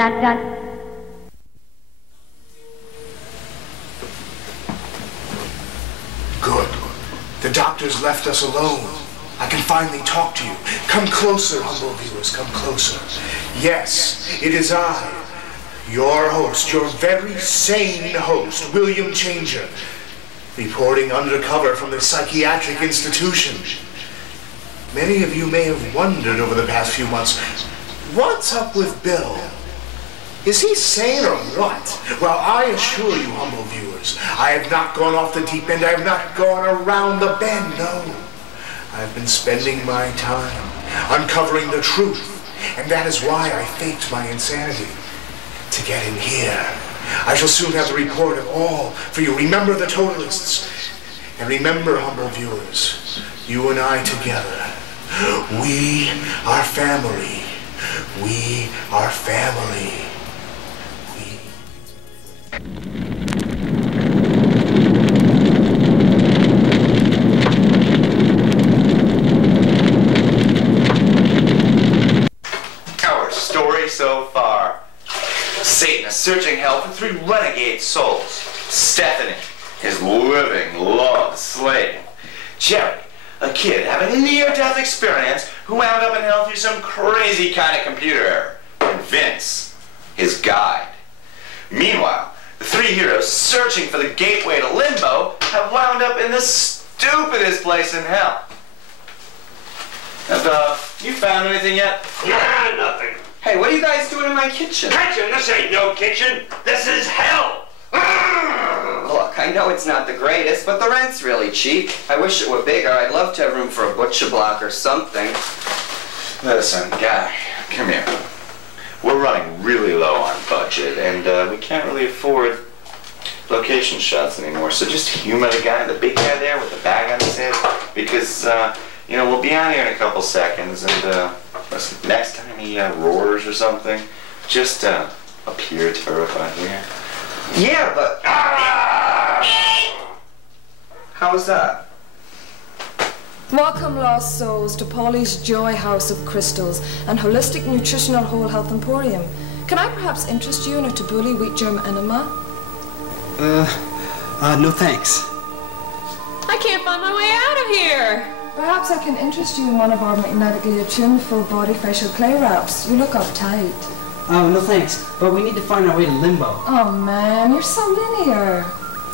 Da-da-da. Good. The doctor's left us alone. I can finally talk to you. Come closer, humble viewers, come closer. Yes, it is I, your host, your very sane host, William Changer, reporting undercover from the psychiatric institution. Many of you may have wondered over the past few months, what's up with Bill? Is he sane or what? Well, I assure you, humble viewers, I have not gone off the deep end. I have not gone around the bend, no. I've been spending my time uncovering the truth, and that is why I faked my insanity to get in here. I shall soon have the report of all for you. Remember the totalists, and remember, humble viewers, you and I together, we are family. We are family. Our story so far. Satan is searching hell for 3 renegade souls. Stephanie, his living love slave. Jerry, a kid having a near-death experience who wound up in hell through some crazy kind of computer error. And Vince, his guide. Meanwhile, the 3 heroes searching for the gateway to limbo have wound up in the stupidest place in hell. Have you found anything yet? Nah, nothing. Hey, what are you guys doing in my kitchen? Kitchen? This ain't no kitchen. This is hell. Look, I know it's not the greatest, but the rent's really cheap. I wish it were bigger. I'd love to have room for a butcher block or something. Listen, guy, come here. We're running really low on budget, and we can't really afford location shots anymore. So just humor the guy, the big guy there with the bag on his head, because, you know, we'll be out here in a couple seconds, and, listen, next time he roars or something, just appear terrified here. Yeah, but... How was that? Welcome, lost souls, to Polly's Joy House of Crystals and Holistic Nutritional Whole Health Emporium. Can I perhaps interest you in a tabbouleh wheat germ enema? No thanks. I can't find my way out of here. Perhaps I can interest you in one of our magnetically attuned full body facial clay wraps. You look uptight. Oh, no thanks. But we need to find our way to limbo. Oh man, you're so linear.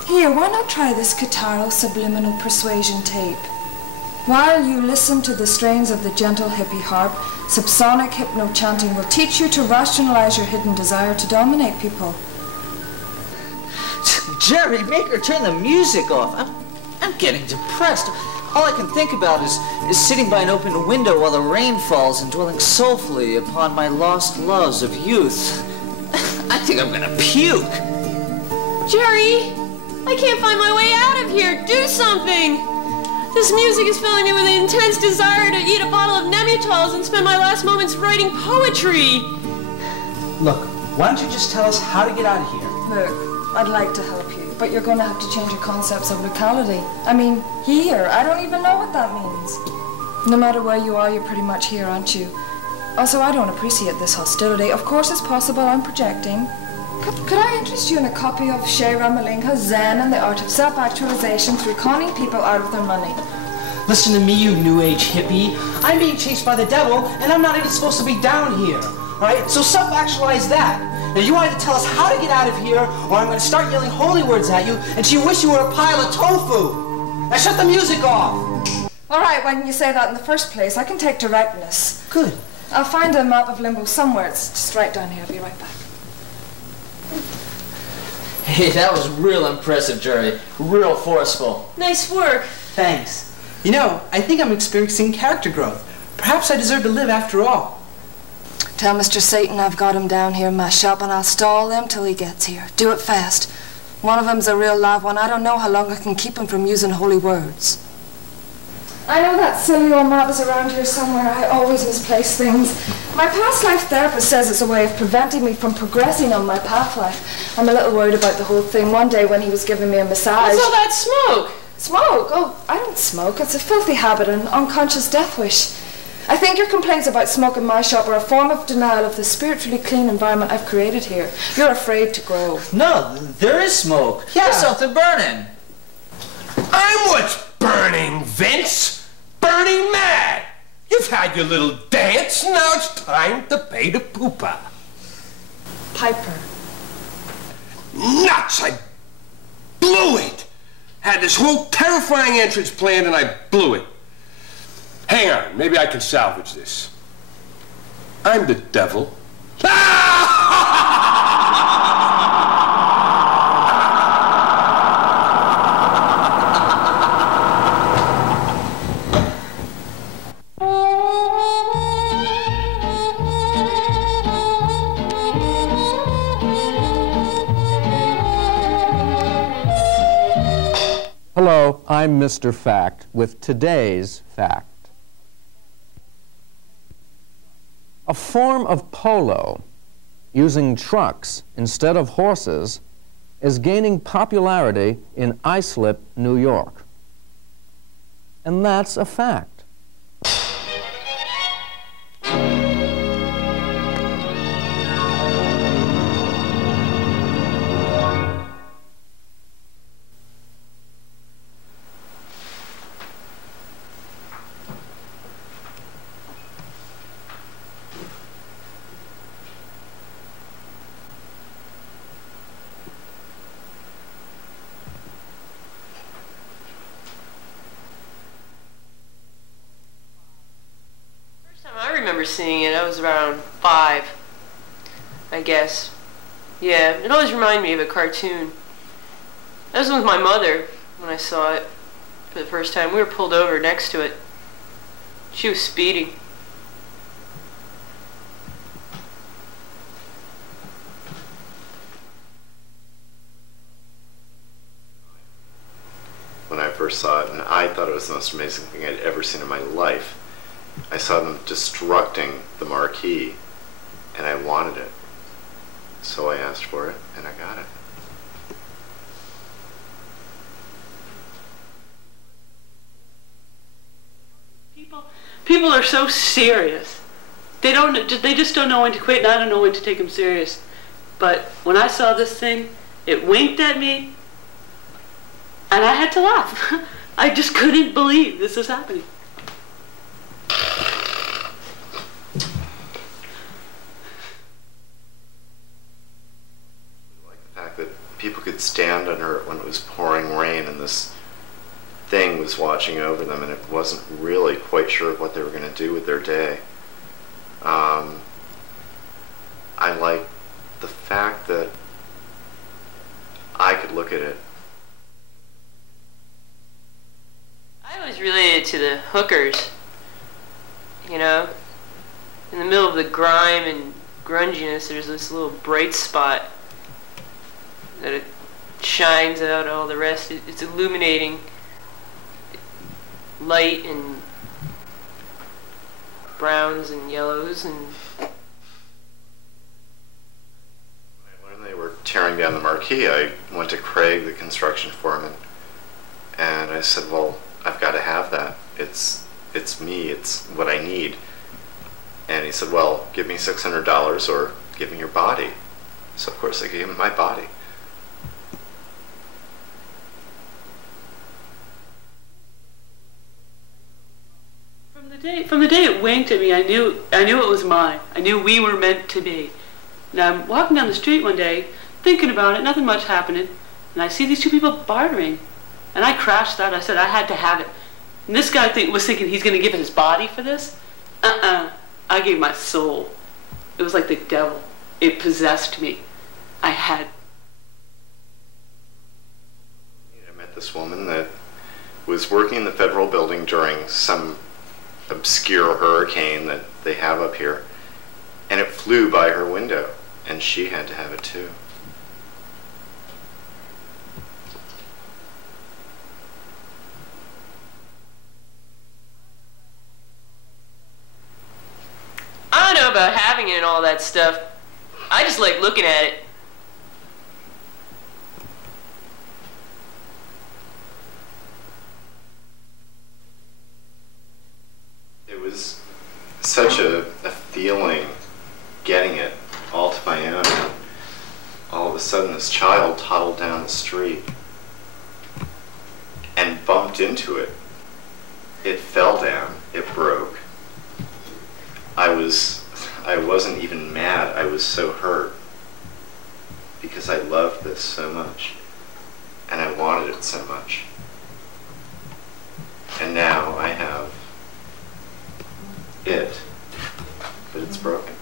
Here, why not try this Kitaro subliminal persuasion tape? While you listen to the strains of the gentle hippie harp, subsonic hypno-chanting will teach you to rationalize your hidden desire to dominate people. Jerry, make her turn the music off. I'm getting depressed. All I can think about is sitting by an open window while the rain falls and dwelling soulfully upon my lost loves of youth. I think I'm gonna puke. Jerry, I can't find my way out of here. Do something. This music is filling me with an intense desire to eat a bottle of Nemutals and spend my last moments writing poetry. Look, why don't you just tell us how to get out of here? Look, I'd like to help you, but you're going to have to change your concepts of locality. I mean, here. I don't even know what that means. No matter where you are, you're pretty much here, aren't you? Also, I don't appreciate this hostility. Of course it's possible I'm projecting. Could I interest you in a copy of Shera Malinka's Zen and the Art of Self-Actualization through conning people out of their money? Listen to me, you new age hippie. I'm being chased by the devil, and I'm not even supposed to be down here. Alright? So self-actualize that. Now you either tell us how to get out of here, or I'm going to start yelling holy words at you until you wish you were a pile of tofu. Now shut the music off. Alright, why didn't you say that in the first place? I can take directness. Good. I'll find a map of Limbo somewhere. It's just right down here. I'll be right back. Hey, that was real impressive, Jerry. Real forceful. Nice work. Thanks. You know, I think I'm experiencing character growth. Perhaps I deserve to live after all. Tell Mr. Satan I've got him down here in my shop and I'll stall them till he gets here. Do it fast. One of them's a real live one. I don't know how long I can keep him from using holy words. I know that silly old map is around here somewhere. I always misplace things. My past life therapist says it's a way of preventing me from progressing on my path life. I'm a little worried about the whole thing. One day when he was giving me a massage... What's all that smoke? Smoke? Oh, I don't smoke. It's a filthy habit, an unconscious death wish. I think your complaints about smoke in my shop are a form of denial of the spiritually clean environment I've created here. You're afraid to grow. No, there is smoke. Yeah. There's something burning. I'm what's burning, Vince. Burning mad. You've had your little dance, now it's time to pay the pooper. Piper. Nuts! I blew it. Had this whole terrifying entrance planned and I blew it. Hang on, maybe I can salvage this. I'm the devil. Hello, I'm Mr. Fact with today's fact. A form of polo using trucks instead of horses is gaining popularity in Islip, New York. And that's a fact. I remember seeing it. I was around 5, I guess. Yeah, it always reminded me of a cartoon. I was with my mother when I saw it for the first time. We were pulled over next to it. She was speeding. When I first saw it, and I thought it was the most amazing thing I'd ever seen in my life. I saw them destructing the marquee, and I wanted it. So I asked for it, and I got it. People are so serious. They just don't know when to quit, and I don't know when to take them serious. But when I saw this thing, it winked at me, and I had to laugh. I just couldn't believe this was happening. People could stand under it when it was pouring rain and this thing was watching over them and it wasn't really quite sure what they were going to do with their day. I like the fact that I could look at it. I always related to the hookers, you know? In the middle of the grime and grunginess, there's this little bright spot that it shines out all the rest. It's illuminating light and browns and yellows. And when they were tearing down the marquee, I went to Craig, the construction foreman, and I said, well, I've got to have that. It's me, it's what I need. And he said, well, give me $600 or give me your body. So of course I gave him my body. From the day it winked at me, I knew it was mine. I knew we were meant to be. And I'm walking down the street one day, thinking about it, nothing much happening, and I see these two people bartering. And I crashed out. I said I had to have it. And this guy was thinking he's going to give his body for this. I gave my soul. It was like the devil. It possessed me. I met this woman that was working in the federal building during some obscure hurricane that they have up here, and it flew by her window, and she had to have it too. I don't know about having it and all that stuff. I just like looking at it. such a feeling getting it all to my own. And all of a sudden this child toddled down the street and bumped into it. It fell down, it broke. I wasn't even mad, I was so hurt because I loved this so much and I wanted it so much. And now I have it, but it's broken.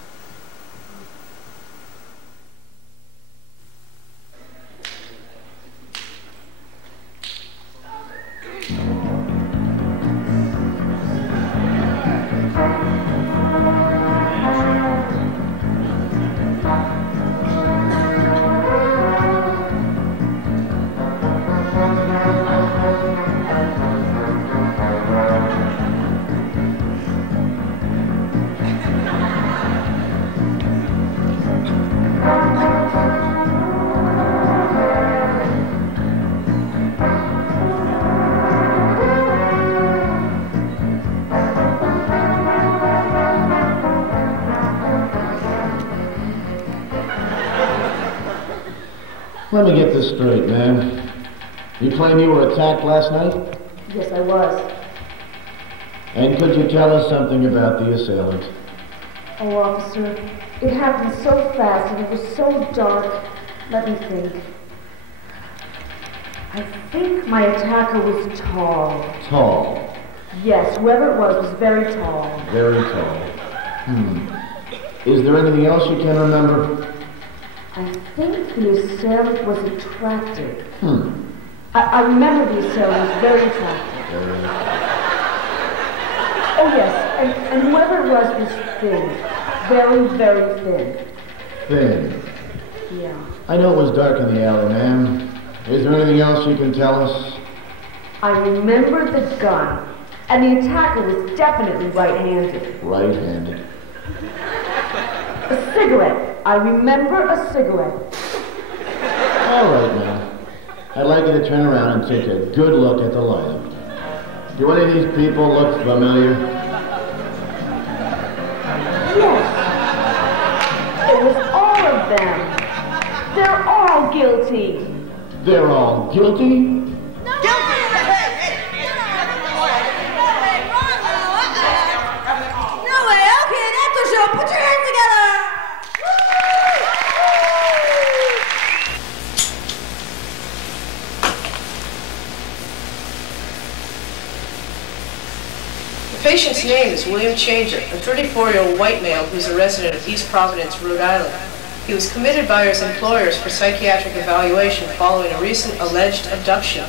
Let me get this straight, ma'am. You claim you were attacked last night? Yes, I was. And could you tell us something about the assailant? Oh, officer, it happened so fast and it was so dark. Let me think. I think my attacker was tall. Tall? Yes, whoever it was very tall. Very tall. Is there anything else you can remember? I think the assailant was attractive. I remember the assailant was very attractive. Oh yes, and whoever it was thin. Very, very thin. Thin? Yeah. I know it was dark in the alley, ma'am. Is there anything else you can tell us? I remember the gun, and the attacker was definitely right-handed. Right-handed. A cigarette. I remember a cigarette. All right, now. I'd like you to turn around and take a good look at the lineup. Do any of these people look familiar? Yes. It was all of them. They're all guilty. They're all guilty? Put your hands together! The patient's name is William Changer, a 34-year-old white male who's a resident of East Providence, Rhode Island. He was committed by his employers for psychiatric evaluation following a recent alleged abduction.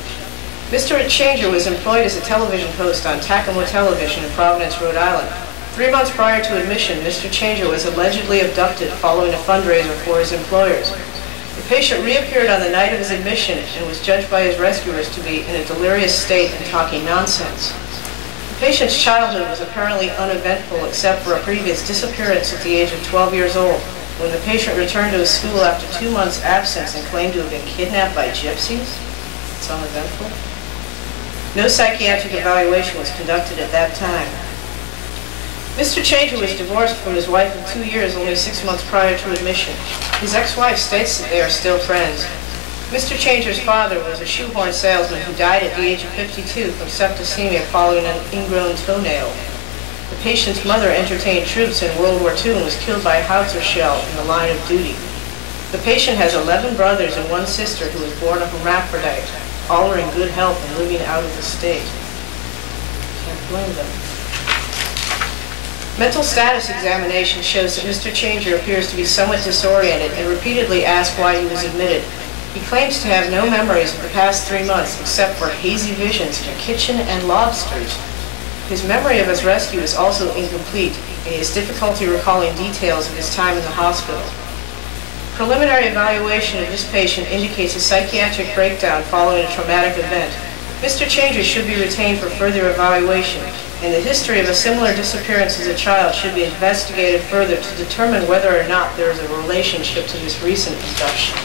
Mr. Changer was employed as a television host on Tacamo Television in Providence, Rhode Island. 3 months prior to admission, Mr. Changer was allegedly abducted following a fundraiser for his employers. The patient reappeared on the night of his admission and was judged by his rescuers to be in a delirious state and talking nonsense. The patient's childhood was apparently uneventful except for a previous disappearance at the age of 12 years old, when the patient returned to his school after 2 months' absence and claimed to have been kidnapped by gypsies. It's uneventful. No psychiatric evaluation was conducted at that time. Mr. Changer was divorced from his wife of 2 years only 6 months prior to admission. His ex-wife states that they are still friends. Mr. Changer's father was a shoehorn salesman who died at the age of 52 from septicemia following an ingrown toenail. The patient's mother entertained troops in World War II and was killed by a howitzer shell in the line of duty. The patient has 11 brothers and 1 sister who was born a hermaphrodite. All are in good health and living out of the state. Can't blame them. Mental status examination shows that Mr. Changer appears to be somewhat disoriented and repeatedly asked why he was admitted. He claims to have no memories of the past 3 months except for hazy visions of a kitchen and lobsters. His memory of his rescue is also incomplete, and he has difficulty recalling details of his time in the hospital. Preliminary evaluation of this patient indicates a psychiatric breakdown following a traumatic event. Mr. Changer should be retained for further evaluation, and the history of a similar disappearance as a child should be investigated further to determine whether or not there is a relationship to this recent abduction.